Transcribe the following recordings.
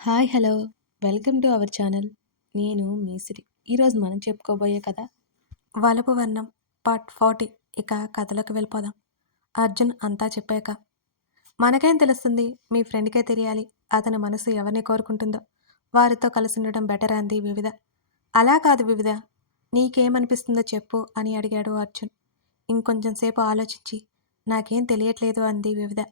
Hi hello. Welcome to our channel. నేను మీసిరి. ఈరోజు మనం చెప్పుకోబోయే కథ వలపు వర్ణం పార్ట్ ఫార్టీ ఇక కథలోకి వెళ్ళిపోదాం. అర్జున్ అంతా చెప్పాక మనకేం తెలుస్తుంది? మీ ఫ్రెండ్కే తెలియాలి. అతని మనసు ఎవరిని కోరుకుంటుందో. వారితో కలిసి ఉండడం బెటర్ అంది వివిధ. అలా కాదు వివిధ. నీకేమనిపిస్తుందో చెప్పు అని అడిగాడు అర్జున్. ఇంకొంచెం సేపు ఆలోచించి నాకేం తెలియట్లేదు అంది వివిధ.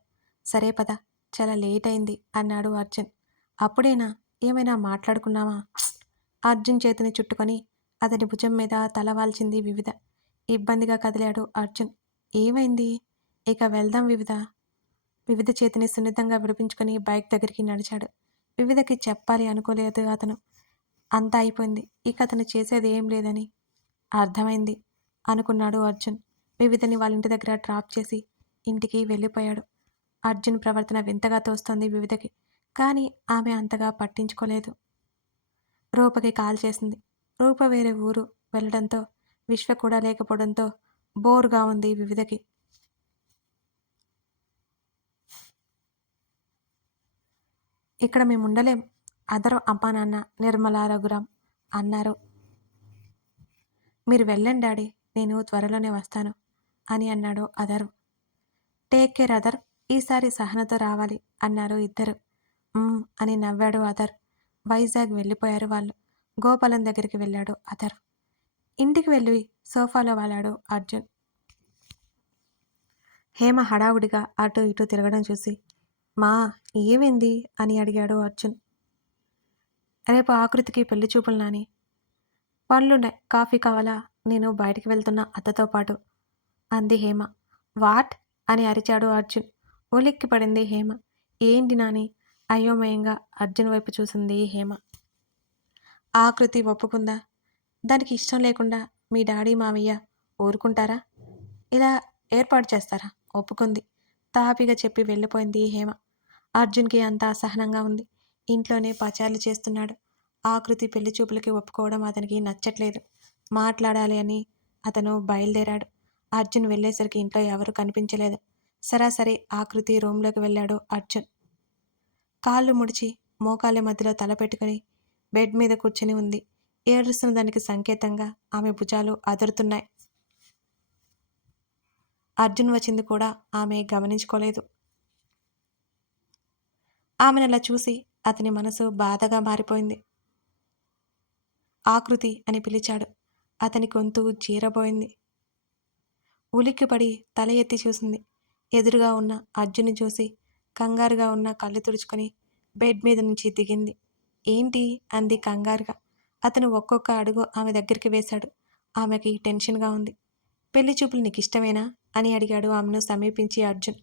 సరే పద. చాలా లేట్ అయింది అన్నాడు అర్జున్. అప్పుడేనా? ఏమైనా మాట్లాడుకున్నావా? అర్జున్ చేతిని చుట్టుకొని అతని భుజం మీద తల వాల్చింది వివిధ. ఇబ్బందిగా కదిలాడు అర్జున్. ఏమైంది? ఇక వెళ్దాం వివిధ. వివిధ చేతిని సున్నితంగా విడిపించుకొని బైక్ దగ్గరికి నడిచాడు. వివిధకి చెప్పాలి అనుకోలేదు అతను. అంతా అయిపోయింది. ఇక అతను చేసేది ఏం లేదని. అర్థమైంది అనుకున్నాడు అర్జున్. వివిధని వాళ్ళ ఇంటి దగ్గర డ్రాప్ చేసి ఇంటికి వెళ్ళిపోయాడు. అర్జున్ ప్రవర్తన వింతగా తోస్తోంది వివిధకి. కానీ ఆమె అంతగా పట్టించుకోలేదు. రూపకి కాల్ చేసింది. రూప వేరే ఊరు వెళ్ళడంతో విశ్వ కూడా లేకపోవడంతో బోర్గా ఉంది వివిధకి. ఇక్కడ మేము ఉండలేం. అదరు అమ్మా నాన్న నిర్మల రఘురాం అన్నారు. మీరు వెళ్ళండి డాడీ నేను త్వరలోనే వస్తాను అని అన్నాడు అదరు. టేక్ కేర్ అదర్ ఈసారి సహనతో రావాలి అన్నారు ఇద్దరు. అని నవ్వాడు అదర్ వైజాగ్ వెళ్ళిపోయారు వాళ్ళు. గోపాలం దగ్గరికి వెళ్ళాడు అదర్ ఇంటికి వెళ్ళి సోఫాలో వాలాడు అర్జున్. హేమ హడావుడిగా అటు ఇటు తిరగడం చూసి మా ఏమైంది? అని అడిగాడు అర్జున్. రేపు ఆకృతికి పెళ్ళి చూపులు నాని. పనులున్నాయి. కాఫీ కావాలా? నేను బయటికి వెళ్తున్న అత్తతో పాటు. అంది హేమ. వాట్? అని అరిచాడు అర్జున్. ఉలిక్కి పడింది హేమ. ఏంటి నాని? అయోమయంగా అర్జున్ వైపు చూసింది హేమ. ఆకృతి ఒప్పుకుందా? దానికి ఇష్టం లేకుండా మీ డాడీ మావయ్య ఊరుకుంటారా? ఇలా ఏర్పాటు చేస్తారా? ఒప్పుకుంది. తాపిగా చెప్పి వెళ్ళిపోయింది హేమ. అర్జున్కి అంత అసహనంగా ఉంది. ఇంట్లోనే పచారులు చేస్తున్నాడు. ఆకృతి పెళ్ళి చూపులకి ఒప్పుకోవడం అతనికి నచ్చట్లేదు. మాట్లాడాలి అని అతను బయలుదేరాడు. అర్జున్ వెళ్ళేసరికి ఇంట్లో ఎవరు కనిపించలేదు. సరాసరి ఆకృతి రూమ్లోకి వెళ్ళాడు అర్జున్. కాళ్ళు ముడిచి మోకాళ్ళ మధ్యలో తల పెట్టుకుని బెడ్ మీద కూర్చుని ఉంది. ఏడుస్తున్న దానికి సంకేతంగా ఆమె భుజాలు అదురుతున్నాయి. అర్జున్ వచ్చింది కూడా ఆమె గమనించుకోలేదు. ఆమెను అలా చూసి అతని మనసు బాధగా మారిపోయింది. ఆకృతి అని పిలిచాడు. అతని గొంతు చీరబోయింది ఉలిక్కిపడి తల ఎత్తి చూసింది. ఎదురుగా ఉన్న అర్జున్ని చూసి కంగారుగా ఉన్న కళ్ళు తుడుచుకొని బెడ్ మీద నుంచి దిగింది. ఏంటి? అంది కంగారుగా. అతను ఒక్కొక్క అడుగు ఆమె దగ్గరికి వేశాడు. ఆమెకి టెన్షన్గా ఉంది. పెళ్ళి చూపులు నీకు ఇష్టమేనా అని అడిగాడు ఆమెను సమీపించి అర్జున్.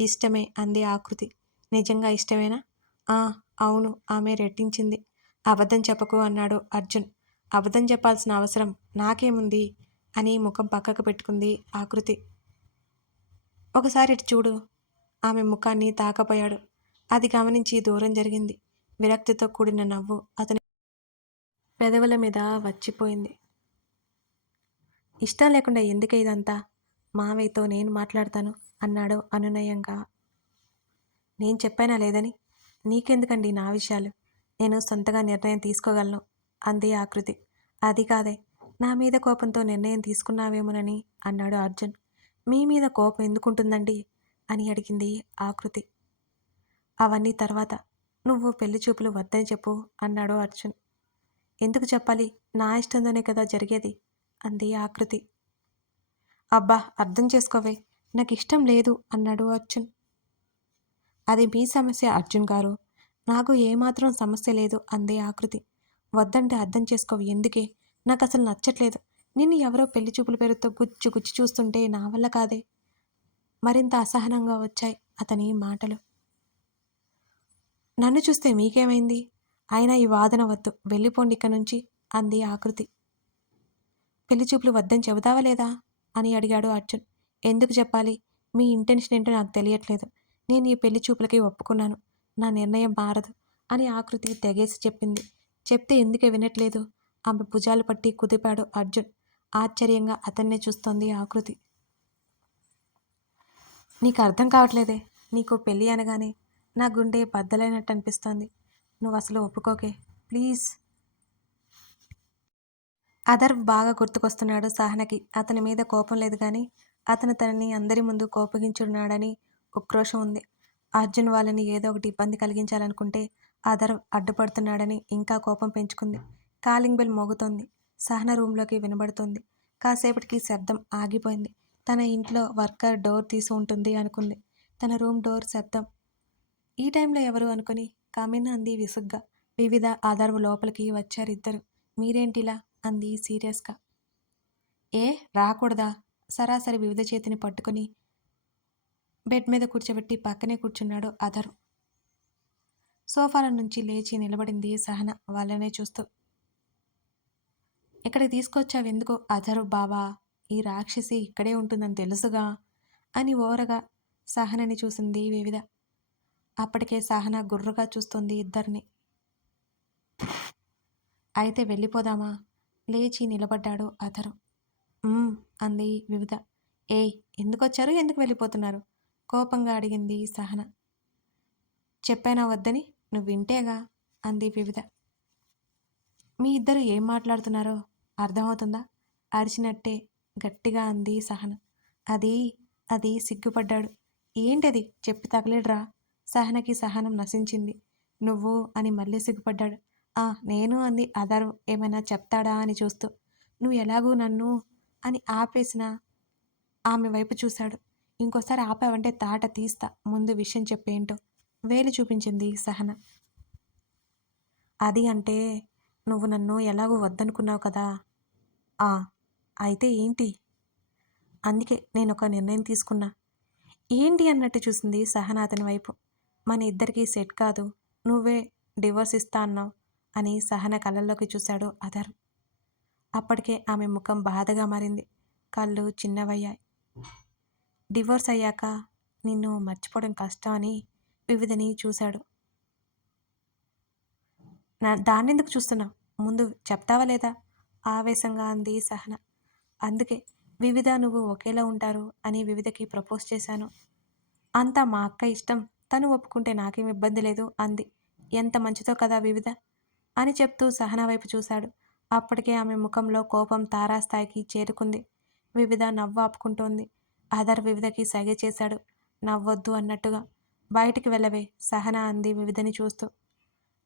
ఇష్టమే అంది ఆకృతి. నిజంగా ఇష్టమేనా? ఆ అవును ఆమె రెట్టించింది. అబద్ధం చెప్పకు అన్నాడు అర్జున్. అబద్ధం చెప్పాల్సిన అవసరం నాకేముంది? అని ముఖం పక్కకు పెట్టుకుంది ఆకృతి. ఒకసారి చూడు ఆమె ముఖాన్ని తాకపోయాడు. అది గమనించి దూరం జరిగింది. విరక్తితో కూడిన నవ్వు అతని పెదవుల మీద వచ్చిపోయింది. ఇష్టం లేకుండా ఎందుకు ఇదంతా? మావయ్యతో నేను మాట్లాడతాను అన్నాడు అనునయంగా. నేను చెప్పానా లేదని? నీకెందుకండి నా విషయాలు? నేను సొంతగా నిర్ణయం తీసుకోగలను అంది ఆకృతి అది కాదే నా మీద కోపంతో నిర్ణయం తీసుకున్నావేమోనని అన్నాడు అర్జున్. మీ మీద కోపం ఎందుకుంటుందండి? అని అడిగింది ఆకృతి అవన్నీ తర్వాత. నువ్వు పెళ్ళి చూపులు వద్దని చెప్పు అన్నాడు అర్జున్. ఎందుకు చెప్పాలి? నా ఇష్టంతోనే కదా జరిగేది అంది ఆకృతి అబ్బా అర్థం చేసుకోవే నాకు ఇష్టం లేదు అన్నాడు అర్జున్. అది మీ సమస్య అర్జున్ గారు. నాకు ఏమాత్రం సమస్య లేదు అంది ఆకృతి వద్దంటే అర్థం చేసుకోవు ఎందుకే? నాకు అసలు నచ్చట్లేదు. నిన్ను ఎవరో పెళ్ళి చూపుల పేరుతో గుచ్చి గుచ్చి చూస్తుంటే నా వల్ల కాదే. మరింత అసహనంగా వచ్చాయి అతని మాటలు. నన్ను చూస్తే మీకేమైంది? అయినా ఈ వాదన వద్దు. వెళ్ళిపోండి ఇక్కడి నుంచి అంది ఆకృతి. పెళ్ళి చూపులు వద్దని చెబుతావా లేదా? అని అడిగాడు అర్జున్. ఎందుకు చెప్పాలి? మీ ఇంటెన్షన్ ఏంటో నాకు తెలియట్లేదు. నేను ఈ పెళ్ళి చూపులకి ఒప్పుకున్నాను. నా నిర్ణయం మారదు అని ఆకృతి తెగేసి చెప్పింది. చెప్తే ఎందుకే వినట్లేదు? ఆమె భుజాలు పట్టి కుదిపాడు అర్జున్. ఆశ్చర్యంగా అతన్నే చూస్తోంది ఆకృతి. నీకు అర్థం కావట్లేదే? నీకు పెళ్ళి అనగానే నా గుండె బద్దలైనట్టు అనిపిస్తోంది. నువ్వు అసలు ఒప్పుకోకే. ప్లీజ్. అదర్ బాగా గుర్తుకొస్తున్నాడు సహనకి. అతని మీద కోపం లేదు కానీ అతను తనని అందరి ముందు కోపగించున్నాడని ఉక్రోషం ఉంది. అర్జున్ వాళ్ళని ఏదో ఒకటి ఇబ్బంది కలిగించాలనుకుంటే అదర్ అడ్డుపడుతున్నాడని ఇంకా కోపం పెంచుకుంది. Calling bell మోగుతోంది. సహన రూమ్లోకి వినబడుతుంది. కాసేపటికి శబ్దం ఆగిపోయింది. తన ఇంట్లో వర్కర్ డోర్ తీసి ఉంటుంది అనుకుంది. తన రూమ్ డోర్ శబ్దం ఈ టైంలో ఎవరు అనుకుని? కామినా అంది విసుగ్గా. వివిధ ఆధార్ లోపలికి వచ్చారిద్దరు మీరేంటిలా? అంది సీరియస్గా. ఏ? రాకూడదా? సరాసరి వివిధ చేతిని పట్టుకొని బెడ్ మీద కూర్చోబెట్టి పక్కనే కూర్చున్నాడు అధరు. సోఫాల నుంచి లేచి నిలబడింది సహన వాళ్ళనే చూస్తూ. ఇక్కడికి తీసుకొచ్చావెందుకు అధరు బావా? ఈ రాక్షసి ఇక్కడే ఉంటుందని తెలుసుగా? అని ఓరగా సహనని చూసింది వివిధ. అప్పటికే సహన గుర్రుగా చూస్తుంది ఇద్దరిని. అయితే వెళ్ళిపోదామా? లేచి నిలబడ్డాడు అతరు అంది వివిధ. ఏయ్ ఎందుకొచ్చారు? ఎందుకు వెళ్ళిపోతున్నారు? కోపంగా అడిగింది సహన. చెప్పానా వద్దని? నువ్వు వింటేగా అంది వివిధ. మీ ఇద్దరు ఏం మాట్లాడుతున్నారో అర్థమవుతుందా? అరిచినట్టే గట్టిగా అంది సహన. అది అది సిగ్గుపడ్డాడు. ఏంటది? చెప్పి తగలేడ్రా. సహనకి సహనం నశించింది. నువ్వు అని మళ్ళీ సిగ్గుపడ్డాడు. ఆ నేను అంది అదర్ ఏమైనా చెప్తాడా అని చూస్తూ. నువ్వు ఎలాగూ నన్ను అని ఆపేసిన ఆమె వైపు చూశాడు. ఇంకోసారి ఆపావంటే తాట తీస్తా. ముందు విషయం చెప్పేంటో వేలు చూపించింది సహన. అది అంటే నువ్వు నన్ను ఎలాగో వద్దనుకున్నావు కదా? ఆ అయితే ఏంటి? అందుకే నేను ఒక నిర్ణయం తీసుకున్నా. ఏంటి? అన్నట్టు చూసింది సహన అతని వైపు. మన ఇద్దరికీ సెట్ కాదు. నువ్వే డివోర్స్ ఇస్తా అన్నావు అని సహన కళ్ళల్లోకి చూశాడు అదర్ అప్పటికే ఆమె ముఖం బాధగా మారింది. కళ్ళు చిన్నవయ్యాయి. డివోర్స్ అయ్యాక నిన్ను మర్చిపోవడం కష్టం అని వివిధని చూశాడు. నా దాన్నెందుకు చూస్తున్నావు? ముందు చెప్తావా లేదా? ఆవేశంగా అంది సహన. అందుకే వివిధ నువ్వు ఒకేలా ఉంటారు అని వివిధకి ప్రపోజ్ చేశాను. అంతా మా అక్క ఇష్టం. తను ఒప్పుకుంటే నాకేం ఇబ్బంది లేదు అంది. ఎంత మంచిదో కదా వివిధ అని చెప్తూ సహనా వైపు చూశాడు. అప్పటికే ఆమె ముఖంలో కోపం తారాస్థాయికి చేరుకుంది. వివిధ నవ్వు ఆపుకుంటోంది. ఆధార్ వివిధకి సైగ చేశాడు. నవ్వొద్దు అన్నట్టుగా. బయటికి వెళ్ళవే సహన అంది వివిధని చూస్తూ.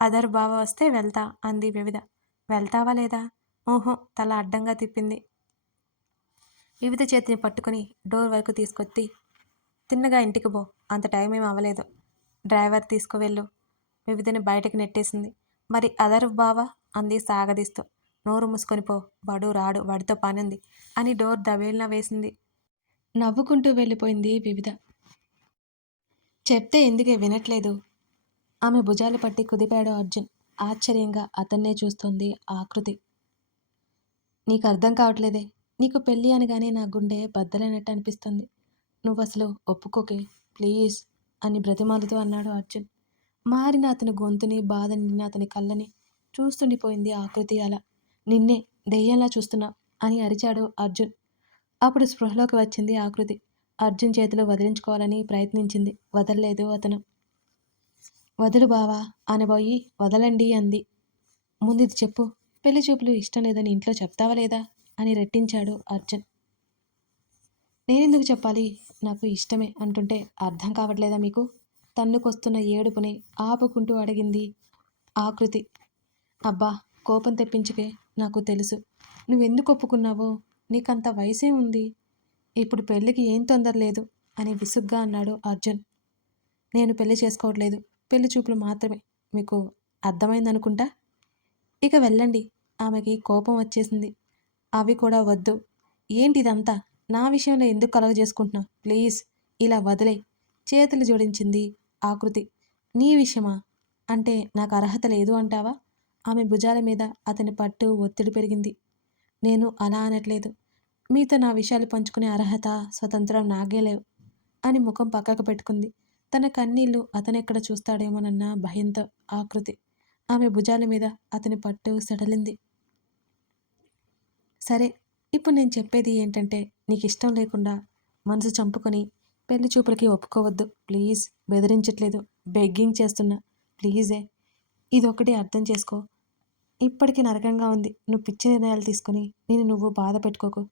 అదర్ బావ వస్తే వెళ్తా అంది వివిధ. వెళ్తావా లేదా? ఊహో తల అడ్డంగా తిప్పింది. వివిధ చేతిని పట్టుకుని డోర్ వరకు తీసుకొచ్చి తిన్నగా ఇంటికి పో. అంత టైం ఏం అవ్వలేదు. డ్రైవర్ తీసుకువెళ్ళు. వివిధని బయటకు నెట్టేసింది. మరి అదరు బావా? అంది సాగదీస్తూ. నోరు మూసుకొని పో. వాడు రాడు. వాడితో పనుంది అని డోర్ దవేలిన వేసింది. నవ్వుకుంటూ వెళ్ళిపోయింది వివిధ. చెప్తే ఎందుకే వినట్లేదు? ఆమె భుజాలు పట్టి కుదిపాడు అర్జున్. ఆశ్చర్యంగా అతన్నే చూస్తోంది ఆకృతి నీకు అర్థం కావట్లేదే. నీకు పెళ్ళి అనగానే నా గుండె బద్దలైనట్టు అనిపిస్తుంది. నువ్వు అసలు ఒప్పుకోకే. ప్లీజ్ అని బ్రతిమాలుతూ అన్నాడు అర్జున్. మారిన అతని గొంతుని బాధ నిన్న అతని కళ్ళని చూస్తుండిపోయింది ఆకృతి అలా. నిన్నే దెయ్యంలా చూస్తున్నా అని అరిచాడు అర్జున్. అప్పుడు స్పృహలోకి వచ్చింది ఆకృతి. అర్జున్ చేతిలో వదిలించుకోవాలని ప్రయత్నించింది. వదలలేదు అతను. వదులు బావా అనబోయి వదలండి అంది. ముందుది చెప్పు. పెళ్ళి చూపులు ఇష్టం లేదని ఇంట్లో చెప్తావా లేదా అని రెట్టించాడు అర్జున్. నేనెందుకు చెప్పాలి? నాకు ఇష్టమే అంటుంటే అర్థం కావట్లేదా మీకు? తన్నుకొస్తున్న ఏడుపుని ఆపుకుంటూ అడిగింది ఆకృతి అబ్బా కోపం తెప్పించుకే నాకు తెలుసు. నువ్వెందుకు ఒప్పుకున్నావో? నీకంత వయసే ఉంది. ఇప్పుడు పెళ్ళికి ఏం తొందర లేదు అని విసుగ్గా అన్నాడు అర్జున్. నేను పెళ్ళి చేసుకోవట్లేదు. పెళ్ళి చూపులు మాత్రమే. మీకు అర్థమైందనుకుంటా? ఇక వెళ్ళండి. ఆమెకి కోపం వచ్చేసింది. అవి కూడా వద్దు. ఏంటిదంతా? నా విషయంలో ఎందుకు కలగ చేసుకుంటున్నావు? ప్లీజ్ ఇలా వదిలే చేతులు జోడించింది ఆకృతి. నీ విషయమా? అంటే నాకు అర్హత లేదు అంటావా? ఆమె భుజాల మీద అతని పట్టు ఒత్తిడి పెరిగింది. నేను అలా అనట్లేదు. మీతో నా విషయాలు పంచుకునే అర్హత స్వతంత్రం నాగే లేవు అని ముఖం పక్కకు పెట్టుకుంది. తన కన్నీళ్ళు అతనెక్కడ చూస్తాడేమోనన్న భయంతో ఆకృతి. ఆమె భుజాల మీద అతని పట్టు సడలింది. సరే ఇప్పుడు నేను చెప్పేది ఏంటంటే నీకు ఇష్టం లేకుండా మనసు చంపుకొని పెళ్ళి చూపులకి ఒప్పుకోవద్దు. ప్లీజ్ బెదిరించట్లేదు. బెగ్గింగ్ చేస్తున్నా. ప్లీజే. ఇదొకటి అర్థం చేసుకో. ఇప్పటికీ నరకంగా ఉంది. నువ్వు పిచ్చి నిర్ణయాలు తీసుకుని నేను నువ్వు బాధ పెట్టుకోకు.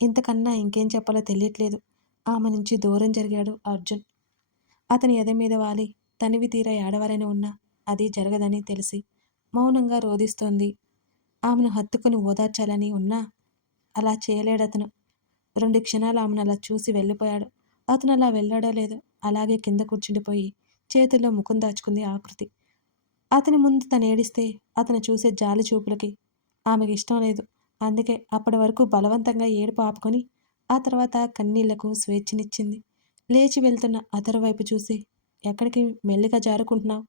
ఇంతకన్నా ఇంకేం చెప్పాలో తెలియట్లేదు. ఆమె నుంచి దూరం జరిగాడు అర్జున్. అతని ఎద మీద వాలి తనివి తీరా ఏడవాలని ఉన్నా అది జరగదని తెలిసి మౌనంగా రోధిస్తోంది. ఆమెను హత్తుకుని ఓదార్చాలని ఉన్నా అలా చేయలేడు అతను. రెండు క్షణాలు ఆమెను అలా చూసి వెళ్ళిపోయాడు. అతను అలా వెళ్ళాడో లేదో అలాగే కింద కూర్చుండిపోయి చేతుల్లో ముఖం దాచుకుంది ఆకృతి. అతని ముందు తను ఏడిస్తే అతను చూసే జాలి చూపులకి ఆమెకి ఇష్టం లేదు. అందుకే అప్పటి వరకు బలవంతంగా ఏడుపు ఆపుకొని ఆ తర్వాత కన్నీళ్ళకు స్వేచ్ఛనిచ్చింది. లేచి వెళ్తున్న అతరు వైపు చూసి ఎక్కడికి మెల్లిగా జారుకుంటున్నావు?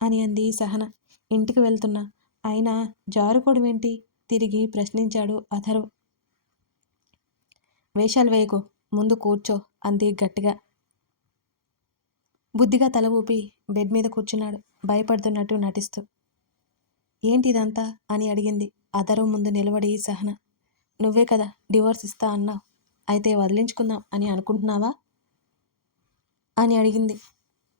అని అంది సహన. ఇంటికి వెళ్తున్నా అయినా జారుకోవడమేంటి? తిరిగి ప్రశ్నించాడు అథర్వ్ వేషాలు వేయకు. ముందు కూర్చో. అంది గట్టిగా. బుద్ధిగా తల ఊపి బెడ్ మీద కూర్చున్నాడు. భయపడుతున్నట్టు నటిస్తూ. ఏంటి ఇదంతా అని అడిగింది. అదరు ముందు నిలబడి సహన. నువ్వే కదా డివోర్స్ ఇస్తా అన్నావు. అయితే వదిలించుకుందాం అని అనుకుంటున్నావా? అని అడిగింది.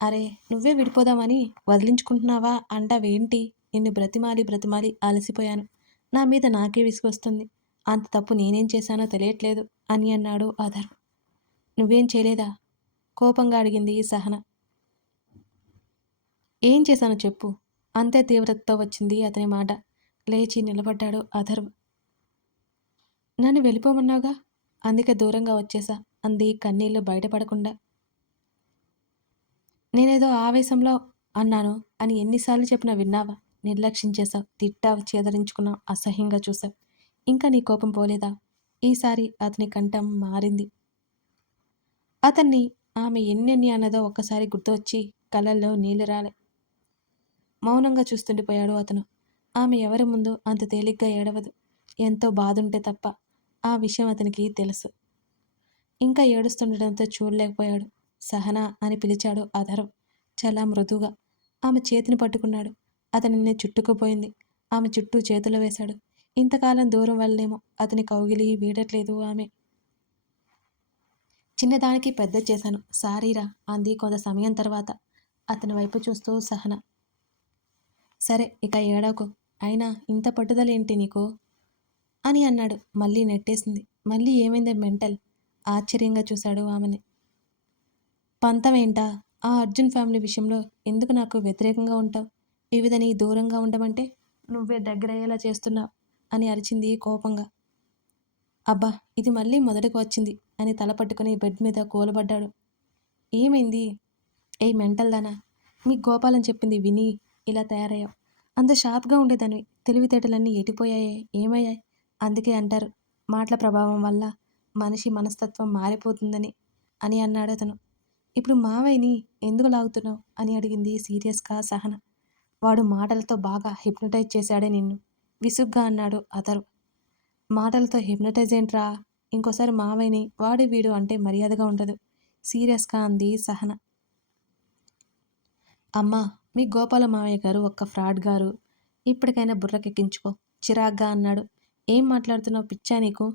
అరే నువ్వే విడిపోదామని వదిలించుకుంటున్నావా? అంటావేంటి? నిన్ను బ్రతిమాలి బ్రతిమాలి అలసిపోయాను. నా మీద నాకే విసుగొస్తుంది. అంత తప్పు నేనేం చేశానో తెలియట్లేదు అని అన్నాడు ఆధర్. నువ్వేం చేయలేదా? కోపంగా అడిగింది సహన. ఏం చేశానో చెప్పు. అంతే తీవ్రతతో వచ్చింది అతని మాట. లేచి నిలబడ్డాడు అధర్వ్ నన్ను వెళ్ళిపోమన్నావుగా? అందుకే దూరంగా వచ్చేసా అంది కన్నీళ్ళు బయటపడకుండా. నేనేదో ఆవేశంలో అన్నాను అని ఎన్నిసార్లు చెప్పినా విన్నావా? నిర్లక్ష్యం చేసావు తిట్టావు చేదరించుకున్నావు అసహ్యంగా చూసావు ఇంకా నీ కోపం పోలేదా? ఈసారి అతని కంఠం మారింది. అతన్ని ఆమె ఎన్నెన్ని అన్నదో ఒక్కసారి గుర్తు వచ్చి కళ్ళల్లో నీళ్ళు రాలే. మౌనంగా చూస్తుండిపోయాడు అతను. ఆమె ఎవరి ముందు అంత తేలిగ్గా ఏడవదు. ఎంతో బాధుంటే తప్ప ఆ విషయం అతనికి తెలుసు. ఇంకా ఏడుస్తుండటంతో చూడలేకపోయాడు. సహనా అని పిలిచాడు అధరం చాలా మృదువుగా. ఆమె చేతిని పట్టుకున్నాడు. అతనిని చుట్టుకుపోయింది. ఆమె చుట్టూ చేతులు వేశాడు. ఇంతకాలం దూరం వల్లేమో అతని కౌగిలి వీడట్లేదు ఆమె. చిన్నదానికి పెద్ద చేశాను. సారీరా అంది కొంత సమయం తర్వాత. అతని వైపు చూస్తూ సహన. సరే ఇక ఏడాకు. అయినా ఇంత పట్టుదలేంటి నీకు? అని అన్నాడు. మళ్ళీ నెట్టేసింది. మళ్ళీ ఏమైంది మెంటల్? ఆశ్చర్యంగా చూశాడు ఆమెని. పంతమేంటా ఆ అర్జున్ ఫ్యామిలీ విషయంలో ఎందుకు నాకు వ్యతిరేకంగా ఉంటావు? వివిధని దూరంగా ఉండమంటే నువ్వే దగ్గరయ్యేలా చేస్తున్నావు. అని అరిచింది కోపంగా. అబ్బా ఇది మళ్ళీ మొదటికి వచ్చింది అని తల పట్టుకుని బెడ్ మీద కూలబడ్డాడు. ఏమైంది? ఏ మెంటల్ దానా? మీ గోపాలని చెప్పింది విని ఇలా తయారయ్యావు. అంత షార్ప్గా ఉండేదానివి. తెలివితేటలన్నీ ఎటిపోయాయే? ఏమయ్యాయి? అందుకే అంటారు మాటల ప్రభావం వల్ల మనిషి మనస్తత్వం మారిపోతుందని అని అన్నాడు అతను. ఇప్పుడు మావయ్యని ఎందుకు లాగుతున్నావు? అని అడిగింది సీరియస్గా సహన. వాడు మాటలతో బాగా హిప్నటైజ్ చేశాడే నిన్ను. విసుగ్గా అన్నాడు అతరు మాటలతో హిప్నటైజ్ ఏంట్రా? ఇంకోసారి మావయ్యని వాడు వీడు అంటే మర్యాదగా ఉండదు. సీరియస్గా అంది సహన. అమ్మా మీ గోపాల మావయ్య గారు ఒక్క ఫ్రాడ్ గారు. ఇప్పటికైనా బుర్రకెక్కించుకో. చిరాగ్గా అన్నాడు. ఏం మాట్లాడుతున్నావు పిచ్చా నీకు?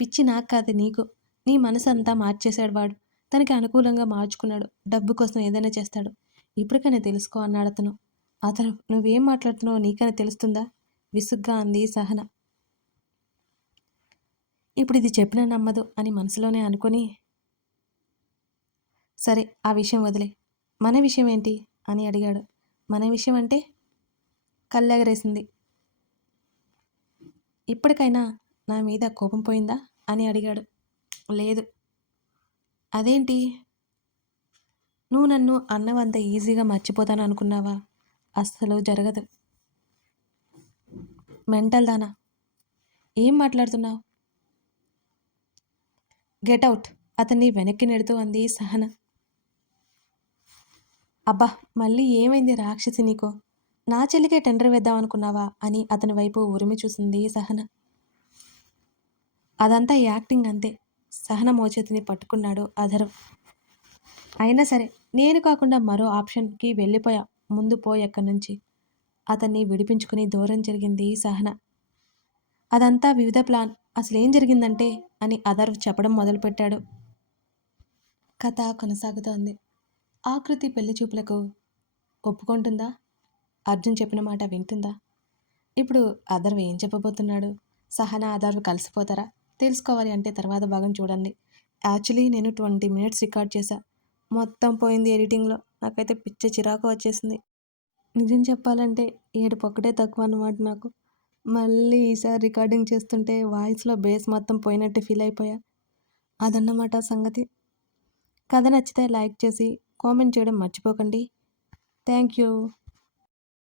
పిచ్చి నాకు కాదు నీకు. నీ మనసు అంతా మార్చేశాడు వాడు. తనకి అనుకూలంగా మార్చుకున్నాడు. డబ్బు కోసం ఏదైనా చేస్తాడు. ఇప్పటికైనా తెలుసుకో అన్నాడు అతను. అతను నువ్వేం మాట్లాడుతున్నావో నీకైనా తెలుస్తుందా? విసుగ్గా అంది సహన. ఇప్పుడు ఇది చెప్పినా నమ్మదు అని మనసులోనే అనుకొని సరే ఆ విషయం వదిలే. మన విషయం ఏంటి అని అడిగాడు. మన విషయం అంటే కళ్ళెగరేసింది. ఇప్పటికైనా నా మీద కోపం పోయిందా? అని అడిగాడు. లేదు. అదేంటి? నువ్వు నన్ను అన్నవంత ఈజీగా మర్చిపోతాను అనుకున్నావా అస్సలు జరగదు. మెంటల్ దానా? ఏం మాట్లాడుతున్నావు? Get out. అతన్ని వెనక్కి నెడుతూ అంది సహన. అబ్బా మళ్ళీ ఏమైంది రాక్షసి నీకు? నా చెల్లికే టెండర్ వేద్దాం అనుకున్నావా అని అతని వైపు ఉరిమి చూసింది సహన. అదంతా యాక్టింగ్ అంతే. సహన మోచేతిని పట్టుకున్నాడు అధరం అయినా సరే నేను కాకుండా మరో ఆప్షన్కి వెళ్ళిపోయా. ముందు పోయి ఎక్కడి నుంచి. అతన్ని విడిపించుకుని దూరం జరిగింది సహన. అదంతా వివిధ ప్లాన్. అసలేం జరిగిందంటే అని అదర్ చెప్పడం మొదలుపెట్టాడు. కథ కొనసాగుతోంది. ఆకృతి పెళ్ళి చూపులకు ఒప్పుకుంటుందా? అర్జున్ చెప్పిన మాట వింటుందా? ఇప్పుడు అదర్వ్ ఏం చెప్పబోతున్నాడు? సహనా అదర్వ్ కలిసిపోతారా? తెలుసుకోవాలి అంటే తర్వాత భాగం చూడండి. యాక్చువల్లీ నేను ట్వంటీ మినిట్స్ రికార్డ్ చేశా. మొత్తం పోయింది ఎడిటింగ్లో. నాకైతే పిచ్చ చిరాకు వచ్చేసింది. నిజం చెప్పాలంటే ఏడుపు ఒక్కటే తక్కువ అన్నమాట నాకు. మళ్ళీ ఈసారి రికార్డింగ్ చేస్తుంటే వాయిస్లో బేస్ మొత్తం పోయినట్టు ఫీల్ అయిపోయా. అదన్నమాట సంగతి. కథ నచ్చితే లైక్ చేసి కామెంట్ చేయడం మర్చిపోకండి. Thank you.